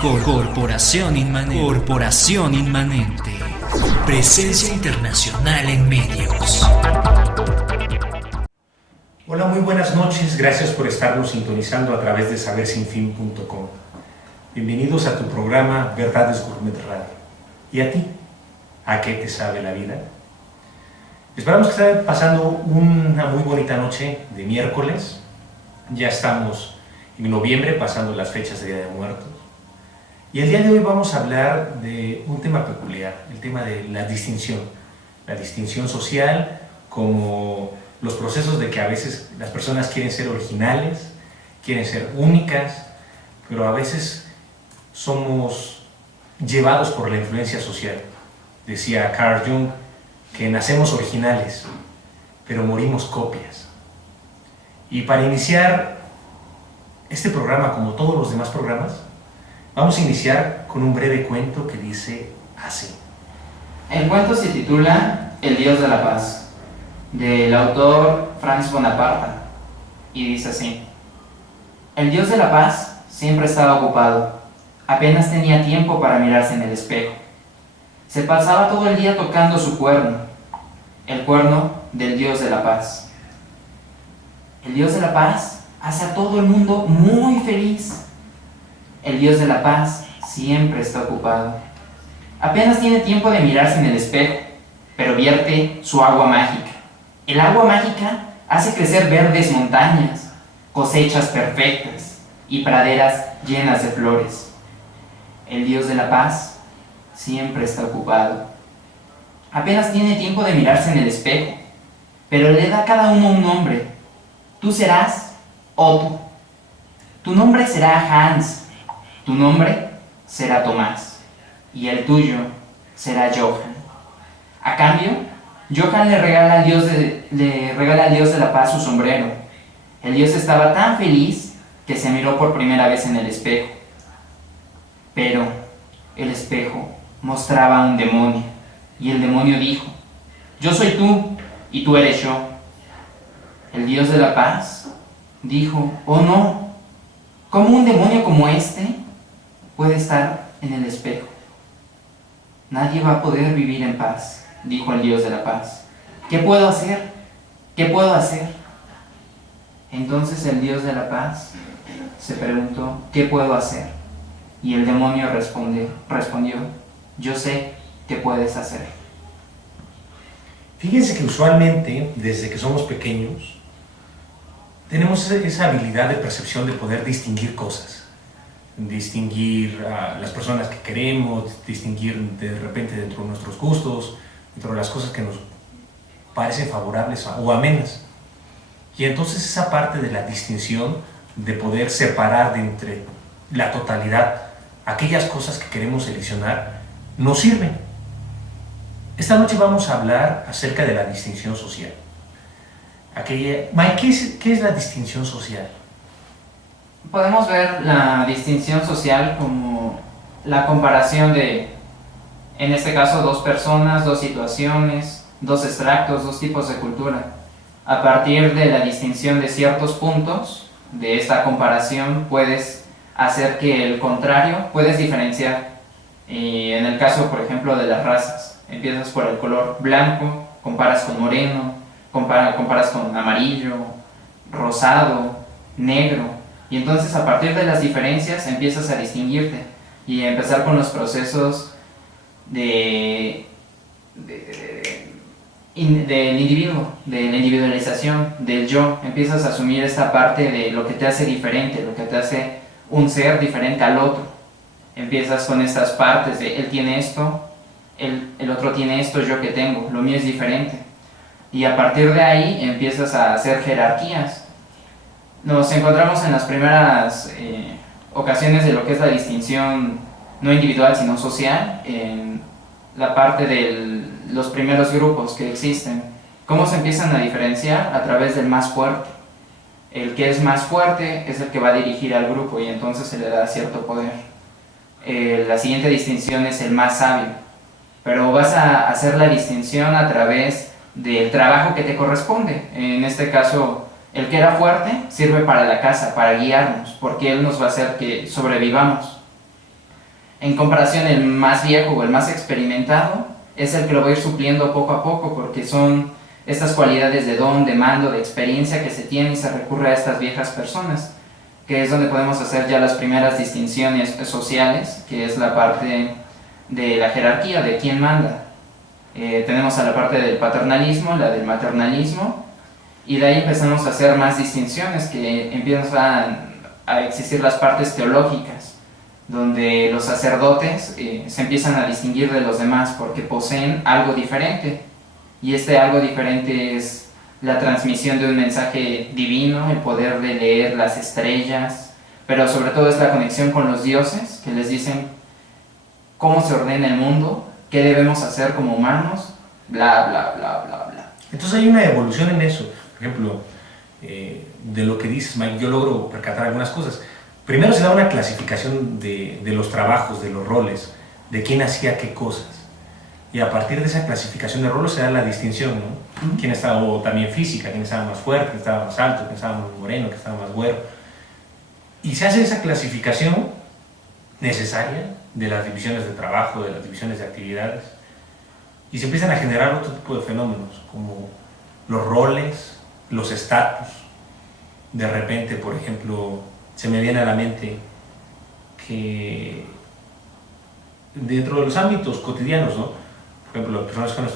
Corporación Inmanente. Presencia internacional en medios. Hola, muy buenas noches. Gracias por estarnos sintonizando a través de sabersinfin.com. Bienvenidos a tu programa Verdades Gourmet Radio. ¿Y a ti? ¿A qué te sabe la vida? Esperamos que estén pasando una muy bonita noche de miércoles. Ya estamos en noviembre, pasando las fechas de Día de Muertos. Y el día de hoy vamos a hablar de un tema peculiar, el tema de la distinción social, como los procesos de que a veces las personas quieren ser originales, quieren ser únicas, pero a veces somos llevados por la influencia social. Decía Carl Jung que nacemos originales, pero morimos copias. Y para iniciar este programa, como todos los demás programas, vamos a iniciar con un breve cuento que dice así. El cuento se titula El Dios de la Paz, del autor Franz Bonaparte, y dice así: El Dios de la Paz siempre estaba ocupado, apenas tenía tiempo para mirarse en el espejo. Se pasaba todo el día tocando su cuerno, el cuerno del Dios de la Paz. El Dios de la Paz hace a todo el mundo muy feliz. El Dios de la Paz siempre está ocupado. Apenas tiene tiempo de mirarse en el espejo, pero vierte su agua mágica. El agua mágica hace crecer verdes montañas, cosechas perfectas y praderas llenas de flores. El Dios de la Paz siempre está ocupado. Apenas tiene tiempo de mirarse en el espejo, pero le da a cada uno un nombre. Tú serás Otto. Tu nombre será Hans. Tu nombre será Tomás. Y el tuyo será Johann. A cambio, Johann le regala al Dios de la Paz su sombrero. El Dios estaba tan feliz que se miró por primera vez en el espejo. Pero el espejo mostraba a un demonio. Y el demonio dijo: Yo soy tú y tú eres yo. El Dios de la Paz dijo: Oh no, ¿cómo un demonio como este puede estar en el espejo? Nadie va a poder vivir en paz, dijo el Dios de la Paz. ¿Qué puedo hacer? ¿Qué puedo hacer? Entonces el Dios de la Paz se preguntó: ¿qué puedo hacer? Y el demonio respondió: yo sé qué puedes hacer. Fíjense que usualmente, desde que somos pequeños, tenemos esa habilidad de percepción de poder distinguir cosas, distinguir a las personas que queremos, distinguir de repente dentro de nuestros gustos, dentro de las cosas que nos parecen favorables o amenas. Y entonces esa parte de la distinción, de poder separar de entre la totalidad aquellas cosas que queremos seleccionar, nos sirve. Esta noche vamos a hablar acerca de la distinción social. Mike, ¿qué es la distinción social? Podemos ver la distinción social como la comparación de, en este caso, dos personas, dos situaciones, dos extractos, dos tipos de cultura. A partir de la distinción de ciertos puntos de esta comparación puedes hacer que el contrario, puedes diferenciar. En el caso, por ejemplo, de las razas, empiezas por el color blanco, comparas con moreno, comparas con amarillo, rosado, negro, y entonces a partir de las diferencias empiezas a distinguirte y a empezar con los procesos del individuo, de la individualización, del yo. Empiezas a asumir esta parte de lo que te hace diferente, lo que te hace un ser diferente al otro. Empiezas con estas partes de él tiene esto, el otro tiene esto, yo que tengo, lo mío es diferente. Y a partir de ahí empiezas a hacer jerarquías. Nos encontramos en las primeras ocasiones de lo que es la distinción no individual sino social, en la parte de los primeros grupos que existen. ¿Cómo se empiezan a diferenciar? A través del más fuerte. El que es más fuerte es el que va a dirigir al grupo y entonces se le da cierto poder. La siguiente distinción es el más sabio, pero vas a hacer la distinción a través del trabajo que te corresponde. En este caso, el que era fuerte sirve para la casa, para guiarnos, porque él nos va a hacer que sobrevivamos. En comparación, el más viejo o el más experimentado es el que lo va a ir supliendo poco a poco, porque son estas cualidades de don, de mando, de experiencia que se tiene y se recurre a estas viejas personas, que es donde podemos hacer ya las primeras distinciones sociales, que es la parte de la jerarquía, de quién manda. Tenemos a la parte del paternalismo, la del maternalismo, y de ahí empezamos a hacer más distinciones, que empiezan a existir las partes teológicas, donde los sacerdotes se empiezan a distinguir de los demás porque poseen algo diferente, y este algo diferente es la transmisión de un mensaje divino, el poder de leer las estrellas, pero sobre todo es la conexión con los dioses, que les dicen cómo se ordena el mundo, qué debemos hacer como humanos, bla, bla, bla, bla, bla. Entonces hay una evolución en eso. Por ejemplo, de lo que dices, Mike, yo logro percatar algunas cosas. Primero se da una clasificación de los trabajos, de los roles, de quién hacía qué cosas. Y a partir de esa clasificación de roles se da la distinción, ¿no? Quién estaba, o también física, quién estaba más fuerte, quién estaba más alto, quién estaba más moreno, quién estaba más güero. Y se hace esa clasificación necesaria de las divisiones de trabajo, de las divisiones de actividades. Y se empiezan a generar otro tipo de fenómenos, como los roles, los estatus. De repente, por ejemplo, se me viene a la mente que dentro de los ámbitos cotidianos, ¿no? Por ejemplo, las personas que son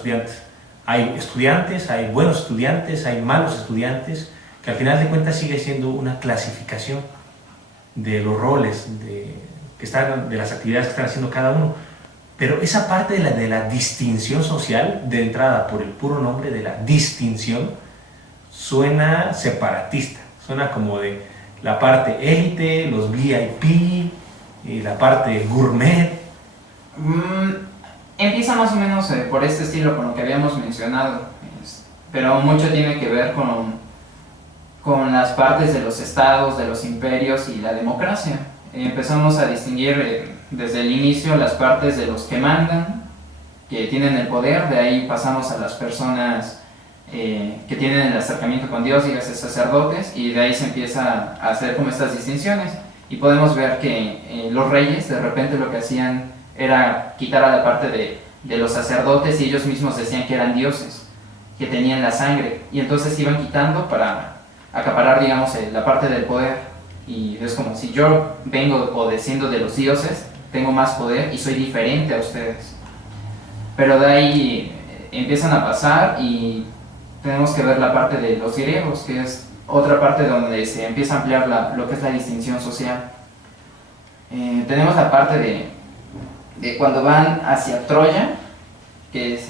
estudiantes, hay buenos estudiantes, hay malos estudiantes, que al final de cuentas sigue siendo una clasificación de los roles, de las actividades que están haciendo cada uno. Pero esa parte de la distinción social, de entrada por el puro nombre de la distinción, suena separatista, suena como de la parte élite, los VIP, y la parte gourmet. Empieza más o menos por este estilo, con lo que habíamos mencionado, pero mucho tiene que ver con las partes de los estados, de los imperios y la democracia. Empezamos a distinguir desde el inicio las partes de los que mandan, que tienen el poder, de ahí pasamos a las personas que tienen el acercamiento con Dios, dígase sacerdotes, y de ahí se empieza a hacer como estas distinciones, y podemos ver que los reyes de repente lo que hacían era quitar a la parte de los sacerdotes, y ellos mismos decían que eran dioses, que tenían la sangre, y entonces iban quitando para acaparar, digamos, la parte del poder. Y es como si yo vengo o desciendo de los dioses, tengo más poder y soy diferente a ustedes. Pero de ahí empiezan a pasar y tenemos que ver la parte de los griegos, que es otra parte donde se empieza a ampliar lo que es la distinción social. Tenemos la parte de cuando van hacia Troya, que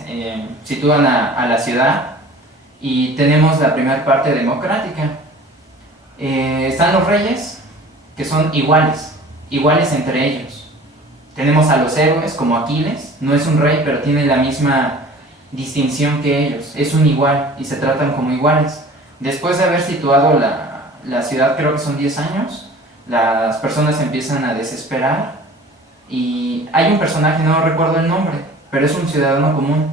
sitúan a la ciudad, y tenemos la primera parte democrática. Están los reyes, que son iguales entre ellos. Tenemos a los héroes, como Aquiles, no es un rey, pero tiene la misma distinción que ellos, es un igual, y se tratan como iguales. Después de haber situado la ciudad, creo que son 10 años, las personas empiezan a desesperar, y hay un personaje, no recuerdo el nombre, pero es un ciudadano común,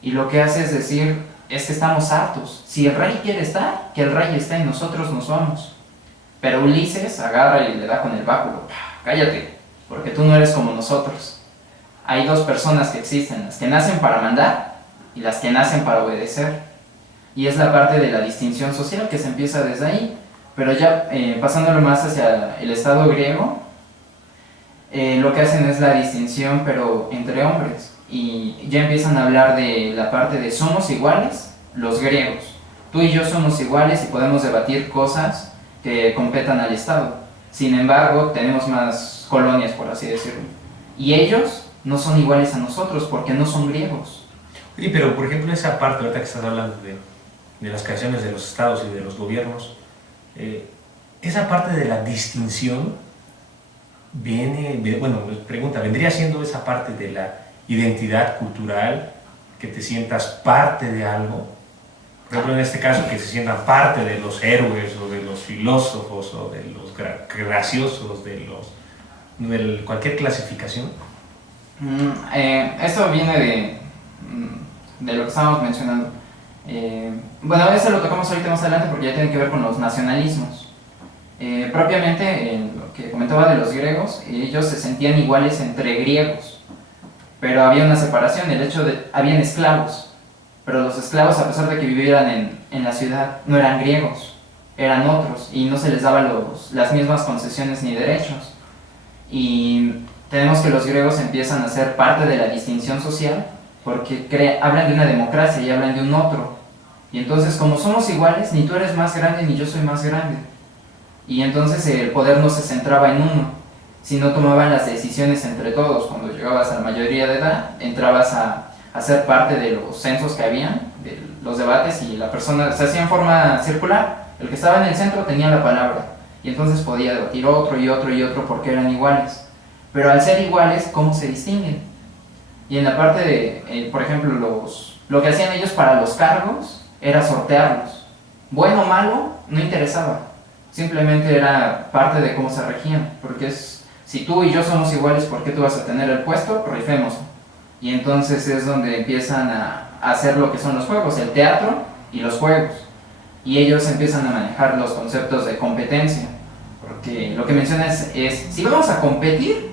y lo que hace es decir, es que estamos hartos, si el rey quiere estar, que el rey esté y nosotros nos vamos. Pero Ulises agarra y le da con el báculo, cállate, porque tú no eres como nosotros. Hay dos personas que existen, las que nacen para mandar y las que nacen para obedecer. Y es la parte de la distinción social que se empieza desde ahí. Pero ya pasándolo más hacia el estado griego, lo que hacen es la distinción, pero entre hombres. Y ya empiezan a hablar de la parte de somos iguales, los griegos. Tú y yo somos iguales y podemos debatir cosas que competan al Estado. Sin embargo, tenemos más colonias, por así decirlo. Y ellos no son iguales a nosotros porque no son griegos. Sí, pero por ejemplo esa parte, ahorita que estás hablando de las creaciones de los estados y de los gobiernos, esa parte de la distinción vendría siendo esa parte de la identidad cultural, que te sientas parte de algo. Por ejemplo, en este caso, que se sientan parte de los héroes o de los filósofos o de los graciosos, de cualquier clasificación. Esto viene de lo que estábamos mencionando. Bueno, eso lo tocamos ahorita más adelante porque ya tiene que ver con los nacionalismos. Propiamente, en lo que comentaba de los griegos, ellos se sentían iguales entre griegos, pero había una separación, habían esclavos, pero los esclavos, a pesar de que vivieran en la ciudad, no eran griegos, eran otros, y no se les daban las mismas concesiones ni derechos. Y tenemos que los griegos empiezan a ser parte de la distinción social, porque hablan de una democracia y hablan de un otro. Y entonces, como somos iguales, ni tú eres más grande ni yo soy más grande. Y entonces el poder no se centraba en uno, sino tomaban las decisiones entre todos. Cuando llegabas a la mayoría de edad, entrabas a ser parte de los censos que habían, de los debates, y la persona se hacía en forma circular. El que estaba en el centro tenía la palabra, y entonces podía debatir otro y otro y otro porque eran iguales. Pero al ser iguales, ¿cómo se distinguen? Y en la parte de, por ejemplo, lo que hacían ellos para los cargos era sortearlos. Bueno o malo, no interesaba. Simplemente era parte de cómo se regían. Porque si tú y yo somos iguales, ¿por qué tú vas a tener el puesto? Rifemos. Y entonces es donde empiezan a hacer lo que son los juegos, el teatro y los juegos. Y ellos empiezan a manejar los conceptos de competencia. Porque lo que mencionas es, si vamos a competir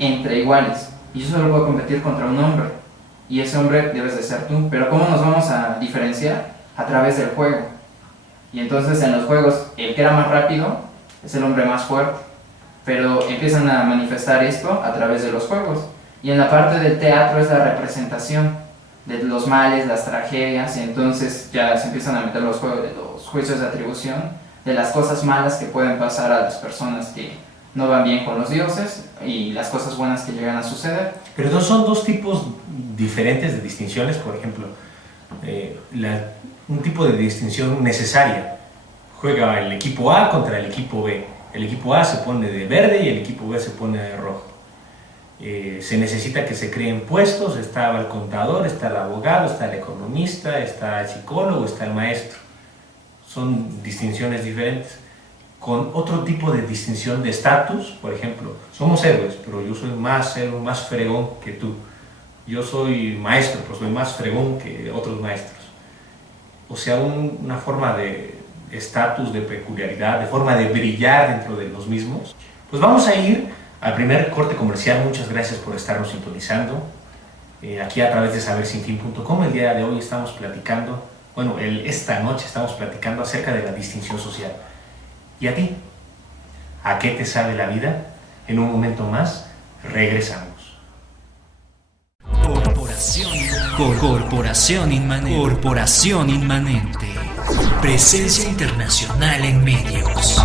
entre iguales. Y yo solo puedo competir contra un hombre. Y ese hombre debes de ser tú. Pero ¿cómo nos vamos a diferenciar? A través del juego. Y entonces en los juegos, el que era más rápido es el hombre más fuerte. Pero empiezan a manifestar esto a través de los juegos. Y en la parte del teatro es la representación de los males, las tragedias. Y entonces ya se empiezan a meter los juegos de los juicios de atribución, de las cosas malas que pueden pasar a las personas que no van bien con los dioses y las cosas buenas que llegan a suceder. Pero son dos tipos diferentes de distinciones. Por ejemplo, un tipo de distinción necesaria. Juega el equipo A contra el equipo B. El equipo A se pone de verde y el equipo B se pone de rojo. Se necesita que se creen puestos. Está el contador, está el abogado, está el economista, está el psicólogo, está el maestro. Son distinciones diferentes. Con otro tipo de distinción de estatus, por ejemplo, somos héroes, pero yo soy más héroe, más fregón que tú. Yo soy maestro, pero soy más fregón que otros maestros. O sea, una forma de estatus, de peculiaridad, de forma de brillar dentro de los mismos. Pues vamos a ir al primer corte comercial. Muchas gracias por estarnos sintonizando. Aquí a través de sabersinfin.com. El día de hoy estamos platicando, esta noche estamos platicando acerca de la distinción social. ¿Y a ti? ¿A qué te sabe la vida? En un momento más, regresamos. Corporación Inmanente. Presencia internacional en medios.